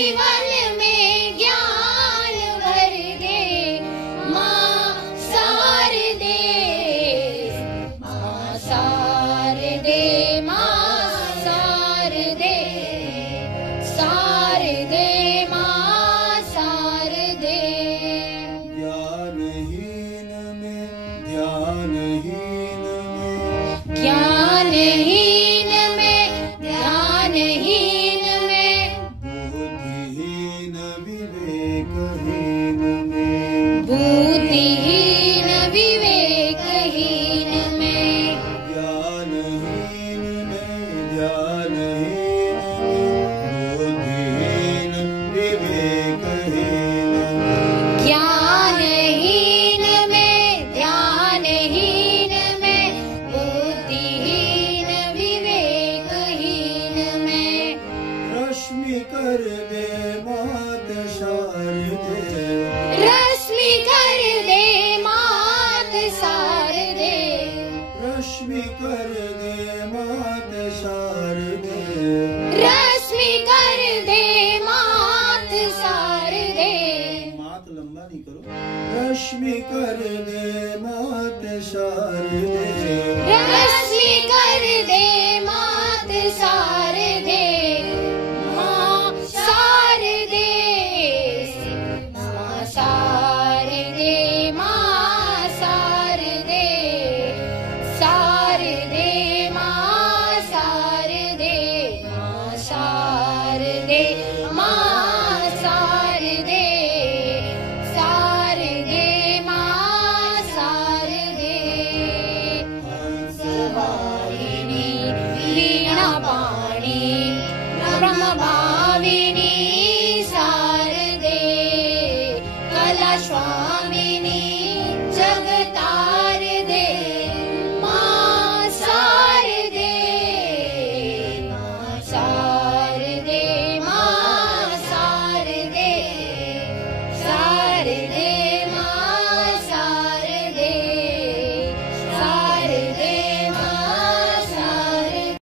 जीवन में ज्ञान भर दे माँ शारदे, माँ शारदे, माँ शारदे, शारदे माँ शारदे। ज्ञानहीन में ध्यानहीन में, ज्ञानहीन में ध्यानहीन में, बुद्धिहीन विवेकहीन में, बुद्धिहीन विवेकहीन में, ज्ञानहीन में ध्यानहीन में, बुद्धिहीन विवेकहीन में, ज्ञानहीन में ध्यानहीन में, बुद्धिहीन विवेकहीन में। रश्मि कर दे मात शारदे, रश्मि कर दे मात शारदे, रश्मि कर दे मात शारदे, रश्मि कर दे मात शारदे। मात लंबा नहीं करो, रश्मि कर दे मात शारदे, रश्मि कर दे मात शारदे, माँ शारदे, माँ शारदे, माँ शारदे, शारदे माँ शारदे, माँ शारदे, माँ